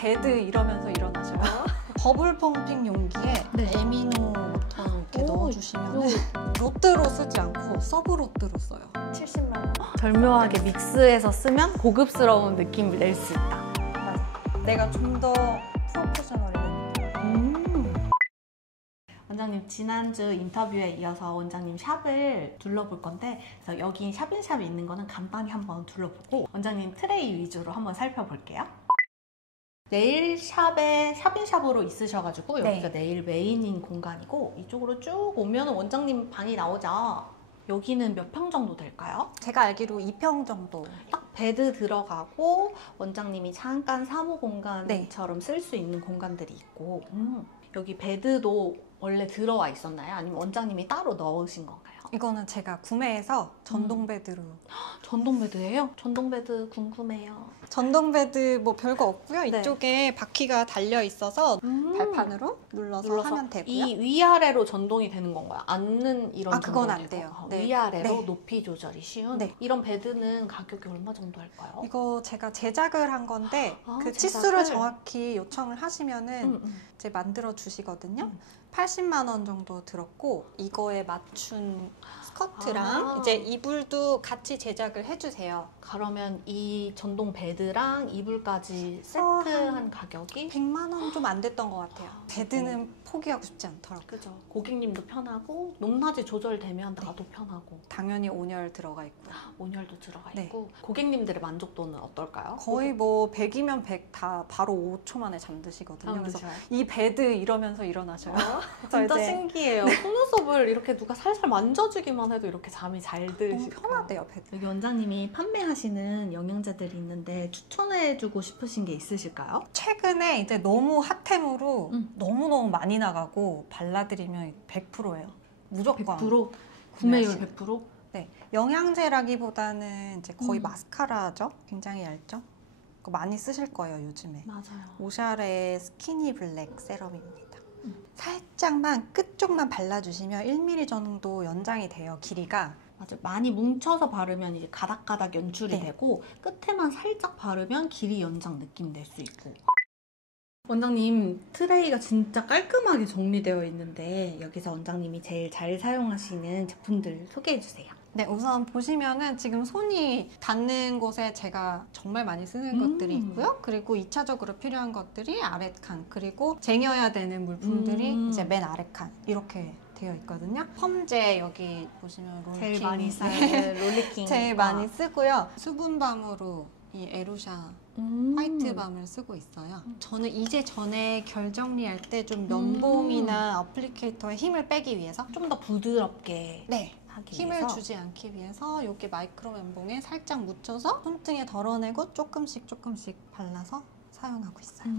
베드 이러면서 일어나셔요. 버블 펌핑 용기에 네. 에미노 버터 이렇게 넣어주시면 로트로 쓰지 않고 서브 로트로 써요. 70만 원. 절묘하게 믹스해서 쓰면 고급스러운 느낌을 낼 수 있다. 내가 좀 더 프로페셔널해. 원장님 지난주 인터뷰에 이어서 원장님 샵을 둘러볼 건데 그래서 여기 샵인샵이 있는 거는 간단히 한번 둘러보고 원장님 트레이 위주로 한번 살펴볼게요. 네일샵에 샵인샵으로 있으셔가지고 여기가 네일 메인인 공간이고 이쪽으로 쭉 오면 원장님 방이 나오죠. 여기는 몇 평 정도 될까요? 제가 알기로 2평 정도. 딱 베드 들어가고 원장님이 잠깐 사무 공간처럼 쓸 수 있는 공간들이 있고 여기 베드도 원래 들어와 있었나요? 아니면 원장님이 따로 넣으신 건가요? 이거는 제가 구매해서 전동 베드로. 전동 베드예요? 전동 베드 궁금해요. 전동 베드 뭐 별거 없고요. 이쪽에 바퀴가 달려 있어서 발판으로 눌러서 하면 되고요. 이 위아래로 전동이 되는 건가요? 앉는 이런 그건 안 돼요. 위아래로 높이 조절이 쉬운 이런 베드는 가격이 얼마 정도 할까요? 이거 제가 제작을 한 건데 그 치수를 정확히 요청을 하시면은 이제 만들어 주시거든요. 80만 원 정도 들었고 이거에 맞춘 스커트랑 이제 이불도 같이 제작을 해주세요. 그러면 이 전동 베드랑 이불까지 세트한 가격이 100만 원 좀 안 됐던 것 같아요. 베드는 포기하고 싶지 않더라고요. 그죠. 고객님도 편하고 높낮이 조절되면 나도 편하고 당연히 온열 들어가 있고요. 온열도 들어가 있고 고객님들의 만족도는 어떨까요? 거의 뭐 100이면 100 다 바로 5초 만에 잠드시거든요. 그래서 이 베드 이러면서 일어나셔요. 진짜 신기해요. 속눈썹을 이렇게 누가 살살 만져주기만 해도 이렇게 잠이 잘 들시고 너무 편하대요, 베드. 여기 원장님이 판매하시는 영양제들이 있는데 추천해주고 싶으신 게 있으실까요? 최근에 이제 너무 핫템으로 너무너무 많이 나가고 발라드리면 100%예요. 무조건. 100%? 구매율 100%? 네. 영양제라기보다는 이제 거의 마스카라죠. 굉장히 얇죠. 그거 많이 쓰실 거예요, 요즘에. 맞아요. 오샤레의 스키니 블랙 세럼입니다. 살짝만 끝쪽만 발라주시면 1mm 정도 연장이 돼요, 길이가. 맞아요. 많이 뭉쳐서 바르면 이제 가닥가닥 연출이 되고 끝에만 살짝 바르면 길이 연장 느낌 낼 수 있고. 원장님 트레이가 진짜 깔끔하게 정리되어 있는데 여기서 원장님이 제일 잘 사용하시는 제품들 소개해주세요. 네, 우선 보시면은 지금 손이 닿는 곳에 제가 정말 많이 쓰는 것들이 있고요. 그리고 2차적으로 필요한 것들이 아래 칸, 그리고 쟁여야 되는 물품들이 이제 맨 아래 칸 이렇게 되어 있거든요. 펌제 여기 보시면 롤킹 제일 많이 쓰는 롤리킹 제일 많이 쓰고요. 수분밤으로 이 에루샤 화이트 밤을 쓰고 있어요. 저는 이제 전에 결 정리할 때 좀 면봉이나 어플리케이터에 힘을 빼기 위해서 좀 더 부드럽게 힘을 주지 않기 위해서 이렇게 마이크로 면봉에 살짝 묻혀서 손등에 덜어내고 조금씩 발라서 사용하고 있어요.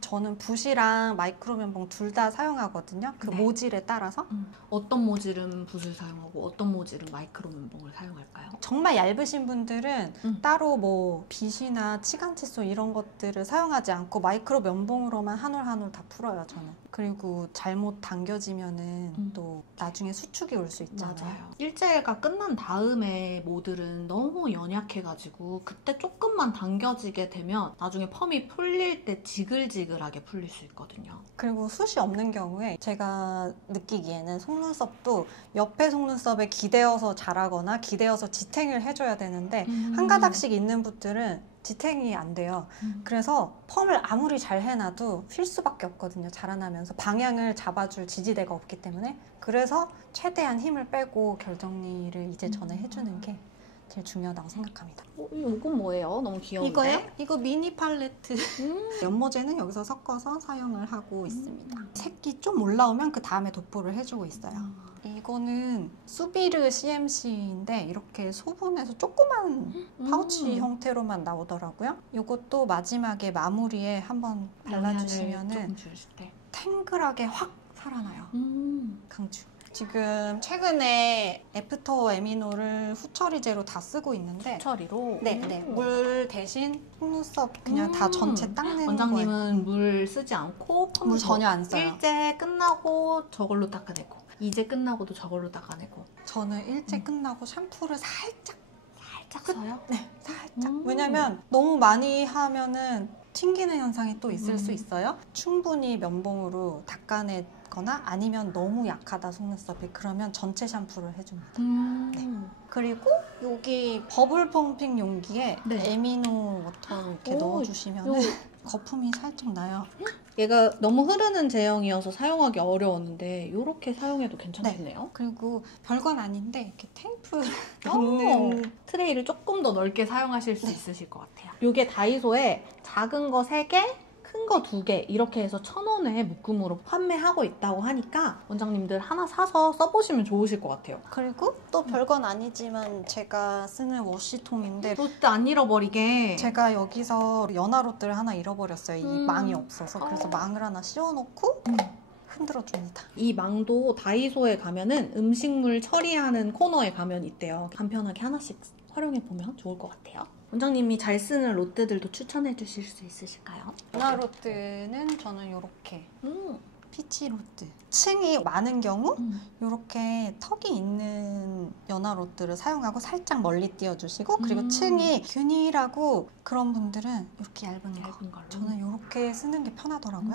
저는 붓이랑 마이크로 면봉 둘 다 사용하거든요. 그 모질에 따라서. 어떤 모질은 붓을 사용하고 어떤 모질은 마이크로 면봉을 사용할까요? 정말 얇으신 분들은 따로 뭐 빗이나 치간 칫솔 이런 것들을 사용하지 않고 마이크로 면봉으로만 한 올 한 올 다 풀어요, 저는. 그리고 잘못 당겨지면은 또 나중에 수축이 올 수 있잖아요. 맞아요. 일제가 끝난 다음에 모들은 너무 연약해가지고 그때 조금만 당겨지게 되면 나중에 펌이 풀릴 때 지글지글하게 풀릴 수 있거든요. 그리고 숱이 없는 경우에 제가 느끼기에는 속눈썹도 옆에 속눈썹에 기대어서 자라거나 기대어서 지탱을 해줘야 되는데 한 가닥씩 있는 붓들은 지탱이 안 돼요. 그래서 펌을 아무리 잘 해놔도 휠 수밖에 없거든요. 자라나면서 방향을 잡아줄 지지대가 없기 때문에. 그래서 최대한 힘을 빼고 결 정리를 이제 전에 해주는 게 제일 중요하다고 생각합니다. 이건 뭐예요? 너무 귀여운데? 이거요? 이거 미니 팔레트. 연모제는 여기서 섞어서 사용을 하고 있습니다. 색이 좀 올라오면 그 다음에 도포를 해주고 있어요. 이거는 수비르 CMC인데 이렇게 소분해서 조그만 파우치 형태로만 나오더라고요. 이것도 마지막에 마무리에 한번 발라주시면은 탱글하게 확 살아나요. 강추. 지금 최근에 애프터 에미노를 후처리제로 다 쓰고 있는데 후처리로? 네. 물 대신 속눈썹 그냥 다 전체 닦는 원장님은 물 쓰지 않고 물 전혀 안 써요. 일제 끝나고 저걸로 닦아내고 이제 끝나고도 저걸로 닦아내고 저는 일제 끝나고 샴푸를 살짝 써요? 네, 살짝. 왜냐면 너무 많이 하면은 튕기는 현상이 또 있을 수 있어요. 충분히 면봉으로 닦아내거나 아니면 너무 약하다 속눈썹이 그러면 전체 샴푸를 해줍니다. 네. 그리고 여기 버블 펌핑 용기에 네. 에미노 워터를 이렇게 넣어주시면 거품이 살짝 나요. 얘가 너무 흐르는 제형이어서 사용하기 어려웠는데 이렇게 사용해도 괜찮겠네요. 그리고 별건 아닌데 이렇게 테이프 트레이를 조금 더 넓게 사용하실 수 있으실 것 같아요. 이게 다이소에 작은 거 3개, 큰 거 2개 이렇게 해서 1,000원에 묶음으로 판매하고 있다고 하니까 원장님들 하나 사서 써보시면 좋으실 것 같아요. 그리고 또 별건 아니지만 제가 쓰는 워시통인데 롯데 안 잃어버리게 제가 여기서 연화 롯데를 하나 잃어버렸어요. 이 망이 없어서. 그래서 망을 하나 씌워놓고 흔들어줍니다. 이 망도 다이소에 가면은 음식물 처리하는 코너에 가면 있대요. 간편하게 하나씩 활용해보면 좋을 것 같아요. 원장님이 잘 쓰는 롯데들도 추천해 주실 수 있으실까요? 연화 롯데는 저는 이렇게 피치 롯데 층이 많은 경우 이렇게 턱이 있는 연화 롯데를 사용하고 살짝 멀리 띄워주시고 그리고 층이 균일하고 그런 분들은 이렇게 얇은 걸로 저는 이렇게 쓰는 게 편하더라고요.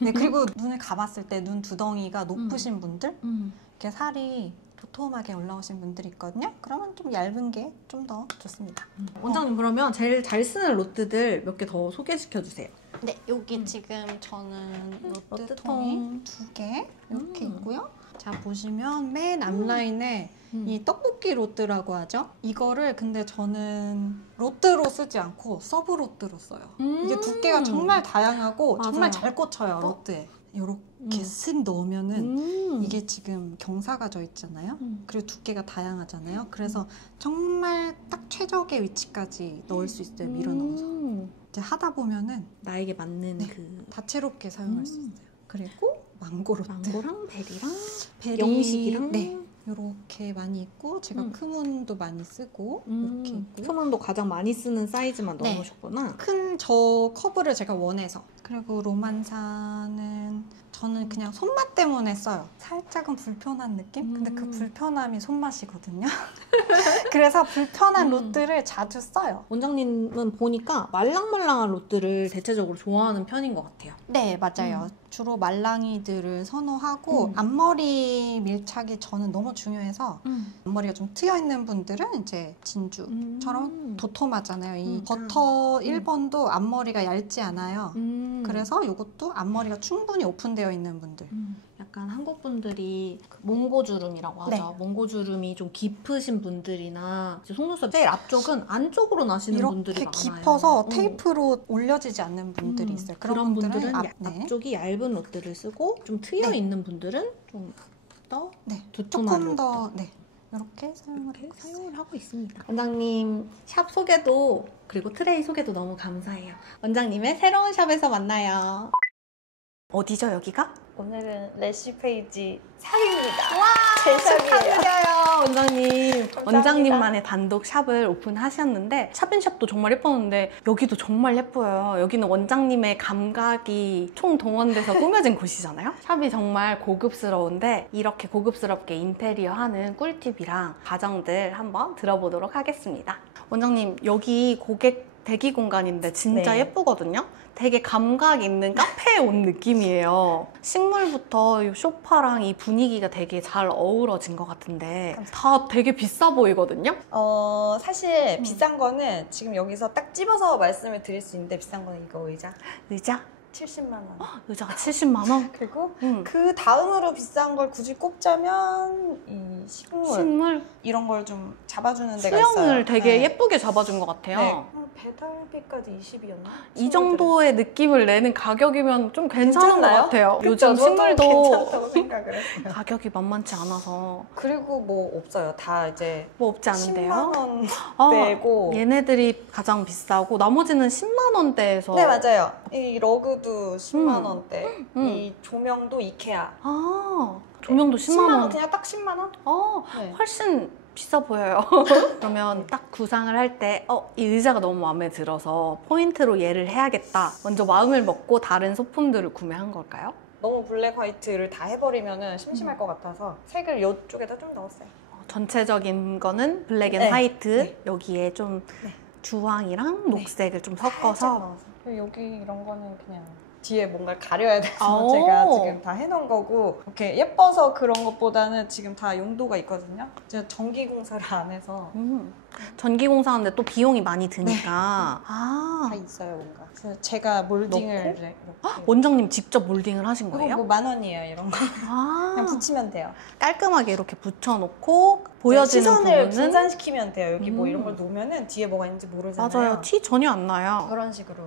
네, 그리고 눈을 감았을 때 눈 두덩이가 높으신 분들 이렇게 살이 도톰하게 올라오신 분들이 있거든요. 그러면 좀 얇은 게 좀 더 좋습니다. 원장님 그러면 제일 잘 쓰는 롯데들 몇 개 더 소개시켜 주세요. 네, 여기 지금 저는 롯데통이 2개 이렇게 있고요. 자, 보시면 맨 앞라인에 이 떡볶이 롯데라고 하죠. 이거를 근데 저는 롯데로 쓰지 않고 서브 롯데로 써요. 이게 두께가 정말 다양하고 맞아요. 정말 잘 꽂혀요, 롯데. 이렇게 쓱 넣으면은 이게 지금 경사가 져 있잖아요. 그리고 두께가 다양하잖아요. 그래서 정말 딱 최적의 위치까지 넣을 수 있어요. 밀어 넣어서. 이제 하다 보면은 나에게 맞는 그 다채롭게 사용할 수 있어요. 그리고 망고 롯데. 망고랑 베리랑 베리, 영식이랑 네. 이렇게 많이 있고 제가 크문도 많이 쓰고 이렇게 있고요. 크문도 가장 많이 쓰는 사이즈만 네. 넣어놓으셨구나. 큰 저 커브를 제가 원해서. 그리고 로만사는 저는 그냥 손맛 때문에 써요. 살짝은 불편한 느낌? 근데 그 불편함이 손맛이거든요. 그래서 불편한 롯들을 자주 써요. 원장님은 보니까 말랑말랑한 롯들을 대체적으로 좋아하는 편인 것 같아요. 네, 맞아요. 주로 말랑이들을 선호하고 앞머리 밀착이 저는 너무 중요해서 앞머리가 좀 트여 있는 분들은 이제 진주처럼 도톰하잖아요. 이 버터 1번도 앞머리가 얇지 않아요. 그래서 이것도 앞머리가 충분히 오픈되어 있는 분들. 약간 한국 분들이 그 몽고주름이라고 하죠. 네. 몽고주름이 좀 깊으신 분들이나 이제 속눈썹 제일 앞쪽은 안쪽으로 나시는 분들이 이렇게 많아요. 깊어서 테이프로 올려지지 않는 분들이 있어요. 그런 분들은 네. 앞쪽이 얇은 롯들을 쓰고 좀 트여 네. 있는 분들은 좀 더 네. 두툼한 조금 롯들. 더 이렇게 이렇게 사용을 하고 있습니다. 원장님 샵 소개도 그리고 트레이 소개도 너무 감사해요. 원장님의 새로운 샵에서 만나요. 어디죠 여기가? 오늘은 레시 페이지 3입니다. 와, 제 샵이에요. 축하드려요, 원장님. 감사합니다. 원장님만의 단독 샵을 오픈하셨는데 샵인샵도 정말 예뻤는데 여기도 정말 예뻐요. 여기는 원장님의 감각이 총동원돼서 꾸며진 곳이잖아요. 샵이 정말 고급스러운데 이렇게 고급스럽게 인테리어 하는 꿀팁이랑 과정들 한번 들어보도록 하겠습니다. 원장님 여기 고객 대기 공간인데 진짜 네. 예쁘거든요. 되게 감각 있는 카페에 온 느낌이에요. 식물부터 이 소파랑 이 분위기가 되게 잘 어우러진 것 같은데 다 되게 비싸 보이거든요. 사실 비싼 거는 지금 여기서 딱 집어서 말씀을 드릴 수 있는데 비싼 거는 이거 의자? 70만 원. 의자가 70만 원? 그리고 그 다음으로 비싼 걸 굳이 꼽자면 이 식물 이런 걸 좀 잡아주는 데가 있어요. 수영을 되게 네. 예쁘게 잡아준 것 같아요. 네. 배달비까지 20이었나? 이 정도의 느낌을 내는 가격이면 좀 괜찮은 괜찮나요? 것 같아요. 그쵸? 요즘 저도 식물도 괜찮다고 생각을 했어요. 가격이 만만치 않아서 그리고 뭐 없어요. 다 이제 뭐 없지 않은데요? 10만 원 내고 얘네들이 가장 비싸고 나머지는 10만 원대에서 네, 맞아요. 이 러그도 10만 원대. 이 조명도 이케아. 조명도 10만 원. 그냥 딱 10만 원? 네. 훨씬 비싸 보여요. 그러면 딱 구상을 할 때 이 의자가 너무 마음에 들어서 포인트로 얘를 해야겠다. 먼저 마음을 먹고 다른 소품들을 구매한 걸까요? 너무 블랙 화이트를 다 해버리면 심심할 것 같아서 색을 이쪽에다 좀 넣었어요. 전체적인 거는 블랙 앤 네. 화이트. 네. 여기에 좀 네. 주황이랑 녹색을 좀 살짝 섞어서 넣어서. 그리고 여기 이런 거는 그냥 뒤에 뭔가를 가려야 돼서 아오. 제가 지금 다 해놓은 거고 이렇게 예뻐서 그런 것보다는 지금 다 용도가 있거든요. 제가 전기공사를 안 해서 전기공사하는데 또 비용이 많이 드니까. 다 아, 있어요 뭔가. 그래서 제가 몰딩을 넣고? 이제 이렇게 원장님 직접 몰딩을 하신 이거 거예요? 뭐 10,000원이에요 이런 거. 아, 그냥 붙이면 돼요. 깔끔하게 이렇게 붙여놓고 보여지는 시선을 부분은 분산시키면 돼요. 여기 뭐 음. 이런 걸 놓으면은 뒤에 뭐가 있는지 모르잖아요. 맞아요. 티 전혀 안 나요. 그런 식으로.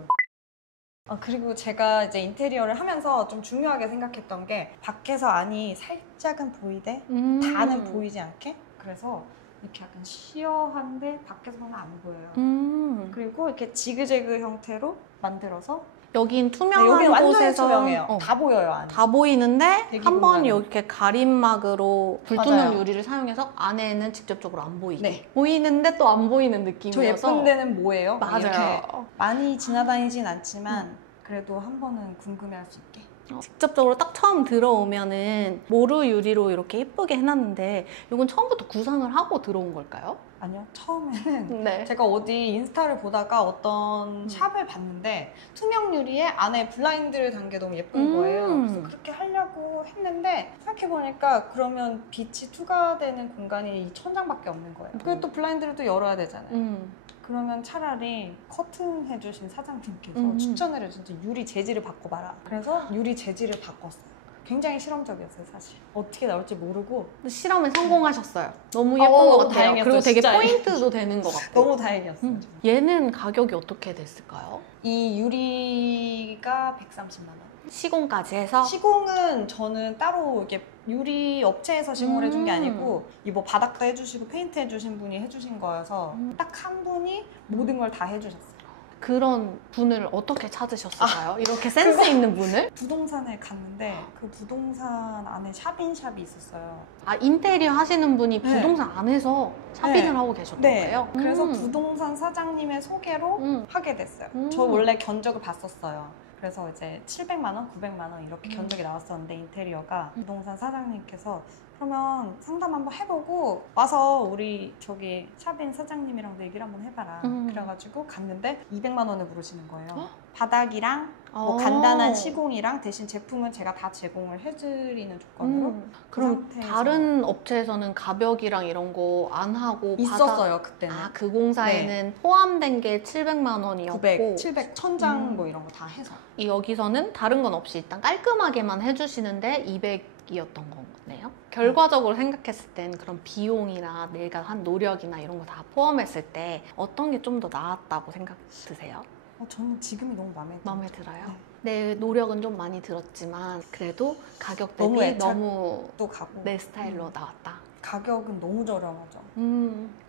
그리고 제가 이제 인테리어를 하면서 좀 중요하게 생각했던 게 밖에서 안이 살짝은 보이되 다는 보이지 않게. 그래서 이렇게 약간 시어한데 밖에서 보면 안 보여요. 그리고 이렇게 지그재그 형태로 만들어서 여긴 네, 투명한 여기 완전히 곳에서 투명해요. 다 보여요 안에. 다 보이는데 대기 한 번 공간은. 이렇게 가림막으로 불투명 맞아요. 유리를 사용해서 안에는 직접적으로 안 보이게 네. 보이는데 또 안 보이는 저 느낌이어서 예쁜 데는 뭐예요? 맞아요. 이렇게 많이 지나다니진 않지만 그래도 한 번은 궁금해할 수 있게. 직접적으로 딱 처음 들어오면은 모루 유리로 이렇게 예쁘게 해놨는데 이건 처음부터 구상을 하고 들어온 걸까요? 아니요, 처음에는 네. 제가 어디 인스타를 보다가 어떤 샵을 봤는데 투명 유리에 안에 블라인드를 단 게 너무 예쁜 거예요. 그래서 그렇게 하려고 했는데 생각해보니까 그러면 빛이 투과되는 공간이 이 천장밖에 없는 거예요. 그리고 또 블라인드를 또 열어야 되잖아요. 그러면 차라리 커튼 해주신 사장님께서 추천을 해주신 유리 재질을 바꿔봐라. 그래서 유리 재질을 바꿨어요. 굉장히 실험적이었어요, 사실. 어떻게 나올지 모르고. 실험에 성공하셨어요. 너무 예쁜 너무 것 같아요. 다행이었어요, 그리고 되게 진짜. 포인트도 되는 것 같고. 너무 다행이었어요. 얘는 가격이 어떻게 됐을까요? 이 유리가 130만 원. 시공까지 해서? 시공은 저는 따로 이게 유리 업체에서 시공을 해준 게 아니고 이 뭐 바닥도 해주시고 페인트 해주신 분이 해주신 거여서 딱 한 분이 모든 걸 다 해주셨어요. 그런 분을 어떻게 찾으셨을까요? 이렇게 센스 있는 분을? 부동산에 갔는데 그 부동산 안에 샵인샵이 있었어요. 아, 인테리어 하시는 분이 네. 부동산 안에서 샵인을 네. 하고 계셨던 네. 거예요? 그래서 부동산 사장님의 소개로 하게 됐어요. 저 원래 견적을 봤었어요. 그래서 이제 700만 원, 900만 원 이렇게 견적이 나왔었는데 인테리어가 부동산 사장님께서 그러면 상담 한번 해보고 와서 우리 저기 샵인 사장님이랑도 얘기를 한번 해봐라. 그래가지고 갔는데 200만 원을 부르시는 거예요. 바닥이랑 뭐 간단한 시공이랑 대신 제품은 제가 다 제공을 해드리는 조건으로. 그럼 상태에서 다른 업체에서는 가벽이랑 이런 거 안 하고 있었어요 그때는. 아, 그 공사에는 포함된 게 700만 원이었고 900, 700, 천장 뭐 이런 거 다 해서. 여기서는 다른 건 없이 일단 깔끔하게만 해주시는데 200이었던 거네요. 결과적으로 생각했을 땐 그런 비용이나 내가 한 노력이나 이런 거 다 포함했을 때 어떤 게 좀 더 나았다고 생각 드세요? 저는 지금이 너무 마음에 들어요. 마음에 들어요? 네. 내 노력은 좀 많이 들었지만 그래도 가격 너무 대비 애착 너무 또 가고 내 스타일로 나왔다. 가격은 너무 저렴하죠.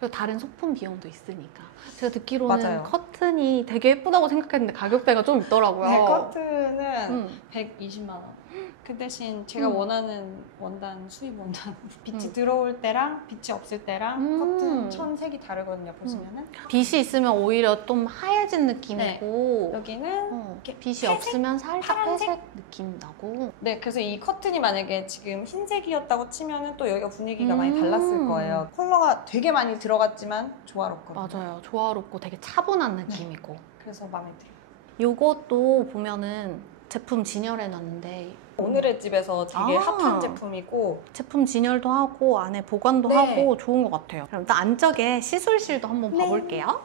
그리고 다른 소품 비용도 있으니까. 제가 듣기로는 맞아요. 커튼이 되게 예쁘다고 생각했는데 가격대가 좀 있더라고요. 네, 커튼은 음. 120만 원. 그 대신 제가 원하는 원단, 수입 원단 빛이 들어올 때랑 빛이 없을 때랑 커튼 천색이 다르거든요. 보시면은 빛이 있으면 오히려 좀 하얘진 느낌이고 여기는 이렇게 빛이 회색? 없으면 살짝 파란색? 회색 느낌 나고. 네, 그래서 이 커튼이 만약에 지금 흰색이었다고 치면은 또 여기가 분위기가 많이 달랐을 거예요. 컬러가 되게 많이 들어갔지만 조화롭거든요. 맞아요. 조화롭고 되게 차분한 느낌이고. 그래서 마음에 들어요. 요것도 보면은 제품 진열해놨는데 오늘의 집에서 되게 아. 핫한 제품이고 제품 진열도 하고 안에 보관도 네. 하고 좋은 것 같아요. 그럼 일단 안쪽에 시술실도 한번 네. 봐볼게요.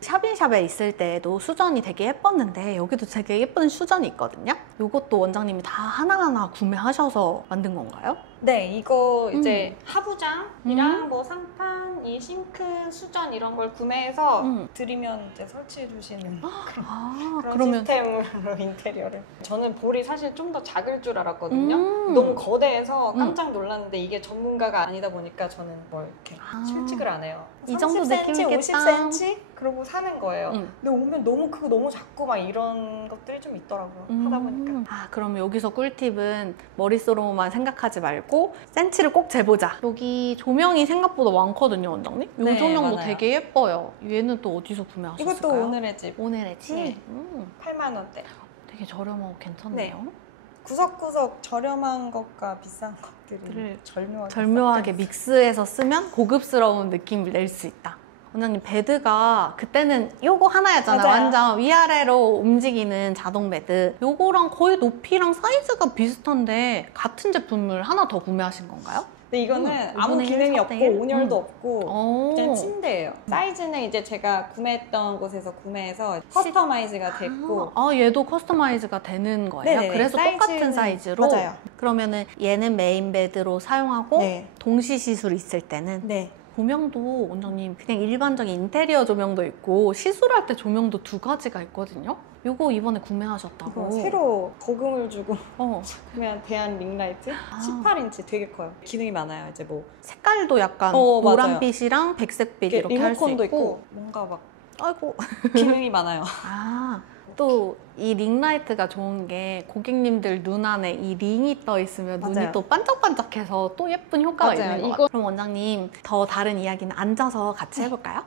샵인샵에 있을 때도 수전이 되게 예뻤는데 여기도 되게 예쁜 수전이 있거든요. 이것도 원장님이 다 하나하나 구매하셔서 만든 건가요? 네, 이거 이제 하부장이랑 뭐 상판, 이 싱크, 수전 이런 걸 구매해서 드리면 이제 설치해 주시는 아, 그런 그러면 시스템으로 인테리어를. 저는 볼이 사실 좀 더 작을 줄 알았거든요. 너무 거대해서 깜짝 놀랐는데 이게 전문가가 아니다 보니까 저는 뭘 이렇게 실직을 안 해요. 이 정도 30cm, 느낌이겠다. 50cm 그러고 사는 거예요. 음. 근데 오면 너무 크고 너무 작고 막 이런 것들이 좀 있더라고요. 하다 보니까. 아, 그럼 여기서 꿀팁은 머릿속으로만 생각하지 말고 센치를 꼭 재보자. 여기 조명이 생각보다 많거든요, 원장님. 이 네, 조명도 많아요. 되게 예뻐요. 얘는 또 어디서 구매하셨을까요? 이것도 오늘의 집 오늘의 집? 네. 8만 원대. 되게 저렴하고 괜찮네요. 구석구석 저렴한 것과 비싼 것들을 들을 절묘하게 절묘하게 섞여 있어요. 믹스해서 쓰면 고급스러운 느낌을 낼 수 있다. 원장님 베드가 그때는 요거 하나였잖아요. 맞아요. 완전 위아래로 움직이는 자동 베드. 요거랑 거의 높이랑 사이즈가 비슷한데 같은 제품을 하나 더 구매하신 건가요? 근데 이거는 아무 5분의 1, 기능이 없고 4대1? 온열도 없고 오. 그냥 침대예요. 사이즈는 이제 제가 구매했던 곳에서 구매해서 커스터마이즈가 됐고 얘도 커스터마이즈가 되는 거예요? 네네네. 그래서 똑같은 사이즈로? 맞아요. 그러면은 얘는 메인 베드로 사용하고 네. 동시 시술 있을 때는 네. 조명도 원장님 그냥 일반적인 인테리어 조명도 있고 시술할 때 조명도 두 가지가 있거든요. 요거 이번에 구매하셨다고. 이거 새로 거금을 주고 어. 구매한 대한 링라이트 18인치 되게 커요. 기능이 많아요. 이제 뭐 색깔도 약간 맞아요. 노란빛이랑 백색빛 이렇게 할 수 리모컨도 있고. 있고 뭔가 막 아이고. 기능이 많아요. 또 이 링라이트가 좋은 게 고객님들 눈 안에 이 링이 떠 있으면 눈이 맞아요. 또 반짝반짝해서 또 예쁜 효과가 맞아요. 있는 것 같아요. 그럼 원장님 더 다른 이야기는 앉아서 같이 해볼까요?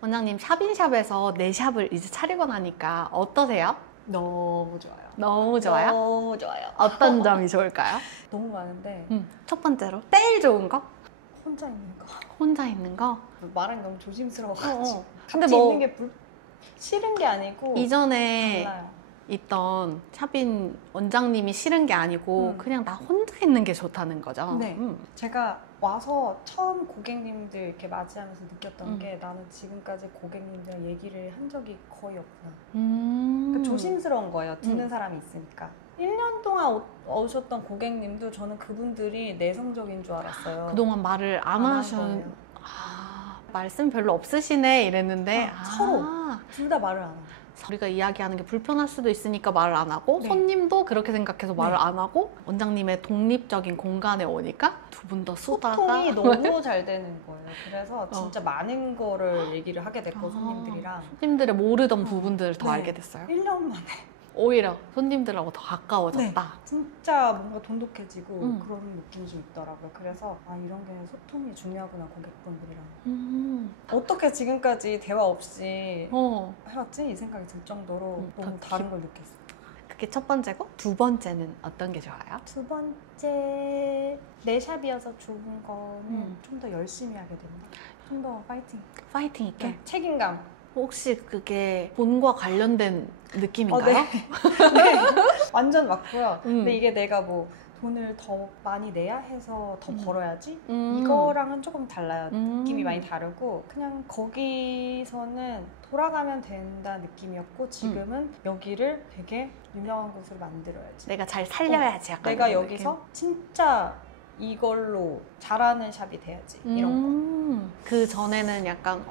원장님 샵인샵에서 내 샵을 이제 차리고 나니까 어떠세요? 너무 좋아요. 너무 좋아요? 너무 좋아요. 어떤 점이 좋을까요? 너무 많은데 첫 번째로 제일 좋은 거? 혼자 있는 거. 혼자 있는 거? 말하기 너무 조심스러워가지고. 근데 같이 뭐 있는 게 싫은 게 아니고 이전에 달라요. 있던 샵인 원장님이 싫은 게 아니고 그냥 나 혼자 있는 게 좋다는 거죠. 네. 제가 와서 처음 고객님들 이렇게 맞이하면서 느꼈던 게 나는 지금까지 고객님들이랑 얘기를 한 적이 거의 없구나. 그러니까 조심스러운 거예요. 듣는 사람이 있으니까. 1년 동안 오셨던 고객님도 저는 그분들이 내성적인 줄 알았어요. 그동안 말을 안 하셨... 말씀 별로 없으시네 이랬는데 서로 둘 다 말을 안 하고. 우리가 이야기하는 게 불편할 수도 있으니까 말을 안 하고 네. 손님도 그렇게 생각해서 말을 네. 안 하고 원장님의 독립적인 공간에 오니까 두 분 더 쓰다가 소통이 너무 잘 되는 거예요. 그래서 진짜 많은 거를 얘기를 하게 됐고 손님들이랑 손님들의 모르던 부분들을 더 네. 알게 됐어요. 1년 만에 오히려 손님들하고 더 가까워졌다. 진짜 뭔가 돈독해지고 음. 그런 느낌이 좀 있더라고요. 그래서 이런 게 소통이 중요하구나 고객분들이랑. 어떻게 지금까지 대화 없이 해왔지? 이 생각이 들 정도로 너무 다른 걸 느꼈어요. 그게 첫 번째고 두 번째는 어떤 게 좋아요? 두 번째 내 샵이어서 좋은 거는 좀 더 열심히 하게 된다. 좀 더 파이팅. 파이팅 있게? 책임감. 혹시 그게 돈과 관련된 느낌인가요? 네. 완전 맞고요. 근데 이게 내가 뭐 돈을 더 많이 내야 해서 더 벌어야지? 이거랑은 조금 달라요. 느낌이 많이 다르고 그냥 거기서는 돌아가면 된다 느낌이었고 지금은 여기를 되게 유명한 곳으로 만들어야지. 내가 잘 살려야지 약간 내가 이런 여기서 느낌? 진짜 이걸로 잘하는 샵이 돼야지 이런 거. 그 전에는 약간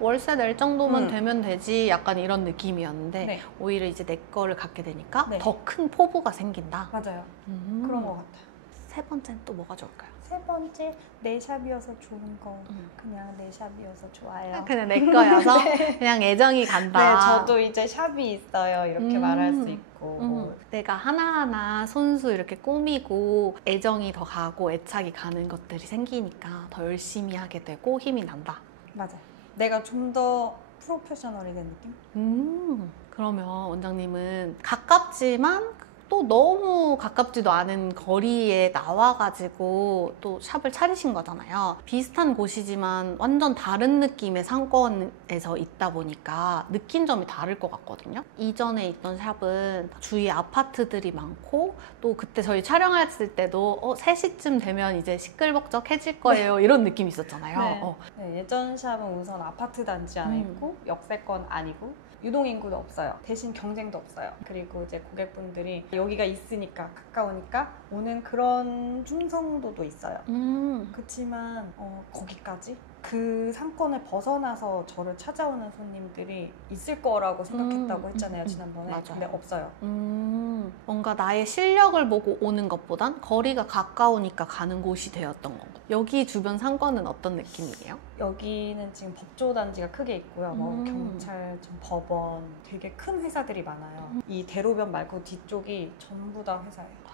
월세 낼 정도면 되면 되지 약간 이런 느낌이었는데 네. 오히려 이제 내 거를 갖게 되니까 네. 더 큰 포부가 생긴다. 맞아요. 그런 것 같아요. 세 번째는 또 뭐가 좋을까요? 세 번째 내 샵이어서 좋은 거 그냥 내 샵이어서 좋아요. 그냥 내 거여서 그냥 애정이 간다. 네, 저도 이제 샵이 있어요. 이렇게 말할 수 있고. 내가 하나하나 손수 이렇게 꾸미고 애정이 더 가고 애착이 가는 것들이 생기니까 더 열심히 하게 되고 힘이 난다. 맞아요. 내가 좀 더 프로페셔널이 된 느낌? 그러면 원장님은 가깝지만 또 너무 가깝지도 않은 거리에 나와가지고 또 샵을 차리신 거잖아요. 비슷한 곳이지만 완전 다른 느낌의 상권에서 있다 보니까 느낀 점이 다를 것 같거든요. 이전에 있던 샵은 주위에 아파트들이 많고 또 그때 저희 촬영했을 때도 3시쯤 되면 이제 시끌벅적해질 거예요. 이런 느낌이 있었잖아요. 네. 네, 예전 샵은 우선 아파트 단지 안에 있고 역세권 아니고 유동인구도 없어요. 대신 경쟁도 없어요. 그리고 이제 고객분들이 여기가 있으니까 가까우니까 오는 그런 충성도도 있어요. 그렇지만 거기까지 그 상권을 벗어나서 저를 찾아오는 손님들이 있을 거라고 생각했다고 했잖아요. 지난번에. 맞아요. 근데 없어요. 뭔가 나의 실력을 보고 오는 것보단 거리가 가까우니까 가는 곳이 되었던 건가요? 여기 주변 상권은 어떤 느낌이에요? 여기는 지금 법조단지가 크게 있고요. 뭐 경찰청, 법원, 되게 큰 회사들이 많아요. 이 대로변 말고 뒤쪽이 전부 다 회사예요.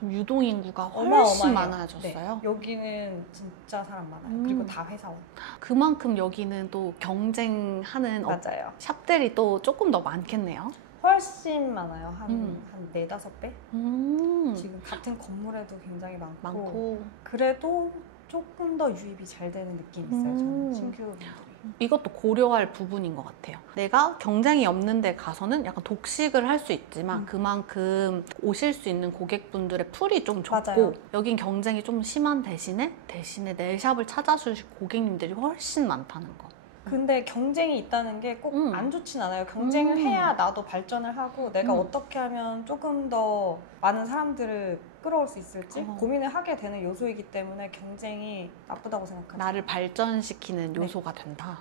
그럼 유동인구가 훨씬 어마어마해요. 많아졌어요? 네. 여기는 진짜 사람 많아요. 그리고 다 회사원. 그만큼 여기는 또 경쟁하는 맞아요. 샵들이 또 조금 더 많겠네요. 훨씬 많아요. 한 4-5배? 음. 지금 같은 건물에도 굉장히 많고 많고. 그래도 조금 더 유입이 잘 되는 느낌이 있어요. 저는 신규분들이. 이것도 고려할 부분인 것 같아요. 내가 경쟁이 없는 데 가서는 약간 독식을 할 수 있지만 그만큼 오실 수 있는 고객분들의 풀이 좀 좁고 맞아요. 여긴 경쟁이 좀 심한 대신에 내 샵을 찾아주실 고객님들이 훨씬 많다는 거. 근데 경쟁이 있다는 게 꼭 안 좋진 않아요. 경쟁을 해야 나도 발전을 하고 내가 어떻게 하면 조금 더 많은 사람들을 끌어올 수 있을지 고민을 하게 되는 요소이기 때문에 경쟁이 나쁘다고 생각합니다. 나를 발전시키는 요소가 된다.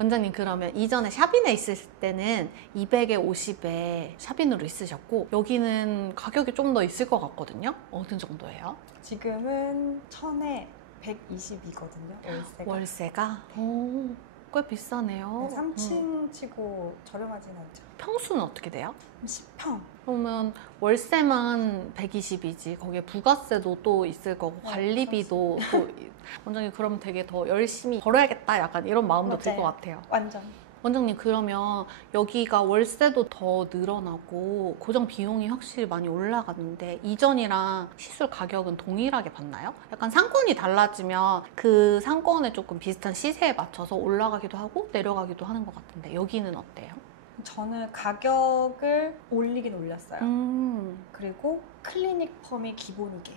원장님 그러면 이전에 샵인에 있을 때는 200에 50에 샵인으로 있으셨고 여기는 가격이 좀 더 있을 것 같거든요. 어느 정도예요? 지금은 1000에 122거든요. 월세가? 오, 꽤 비싸네요. 3층 치고 저렴하진 않죠. 평수는 어떻게 돼요? 10평. 그러면 월세만 120이지 거기에 부가세도 또 있을 거고 관리비도 또 원장님 그러면 되게 더 열심히 벌어야겠다 약간 이런 마음도 들 것 맞아요. 같아요. 완전. 원장님 그러면 여기가 월세도 더 늘어나고 고정 비용이 확실히 많이 올라갔는데 이전이랑 시술 가격은 동일하게 받나요? 약간 상권이 달라지면 그 상권에 조금 비슷한 시세에 맞춰서 올라가기도 하고 내려가기도 하는 것 같은데 여기는 어때요? 저는 가격을 올리긴 올렸어요. 그리고 클리닉 펌이 기본이게.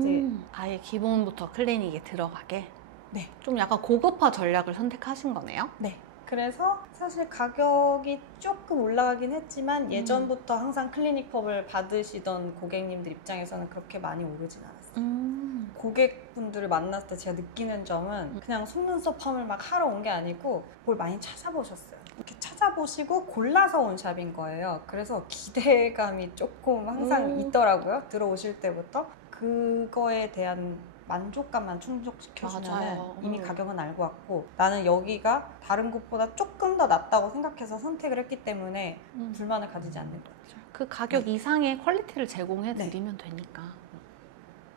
이제 아예 기본부터 클리닉에 들어가게? 네. 좀 약간 고급화 전략을 선택하신 거네요? 네. 그래서 사실 가격이 조금 올라가긴 했지만 예전부터 항상 클리닉 펌을 받으시던 고객님들 입장에서는 그렇게 많이 오르진 않았어요. 고객분들을 만났을 때 제가 느끼는 점은 그냥 속눈썹 펌을 막 하러 온 게 아니고 뭘 많이 찾아보셨어요. 이렇게 찾아보시고 골라서 온 샵인 거예요. 그래서 기대감이 조금 항상 있더라고요. 들어오실 때부터. 그거에 대한 만족감만 충족시켜주면 맞아요. 이미 가격은 알고 왔고 나는 여기가 다른 곳보다 조금 더 낫다고 생각해서 선택을 했기 때문에 불만을 가지지 않는 것 같아요. 그 가격 이상의 퀄리티를 제공해 드리면 되니까.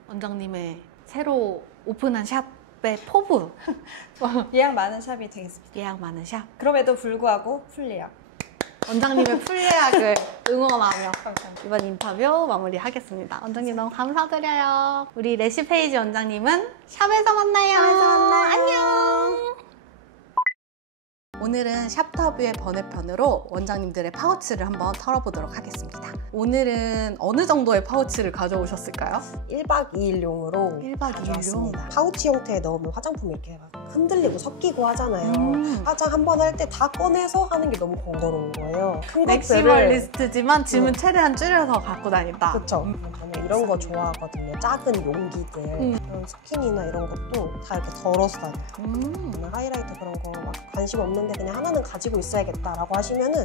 원장님의 새로 오픈한 샵의 포부 예약 많은 샵이 되겠습니다. 예약 많은 샵 그럼에도 불구하고 풀예약. 원장님의 풀예약을 응원하며 감사합니다. 이번 인터뷰 마무리하겠습니다. 원장님 너무 감사드려요. 우리 레시페이지 원장님은 샵에서 만나요. 안녕. 오늘은 샵터뷰의 번외편으로 원장님들의 파우치를 한번 털어보도록 하겠습니다. 오늘은 어느 정도의 파우치를 가져오셨을까요? 1박 2일용으로 1박 2일용? 가져왔습니다. 파우치 형태에 넣으면 화장품이 이렇게 막 흔들리고 섞이고 하잖아요. 화장 한 번 할 때 다 꺼내서 하는 게 너무 번거로운 거예요. 큰 것들을 맥시멀리스트지만 짐은 최대한 줄여서 갖고 다닌다. 그쵸? 저는 이런 거 좋아하거든요. 작은 용기들 이런 스킨이나 이런 것도 다 이렇게 덜어서 다녀요. 저는 하이라이터 그런 거 막 관심 없는데 그냥 하나는 가지고 있어야겠다라고 하시면은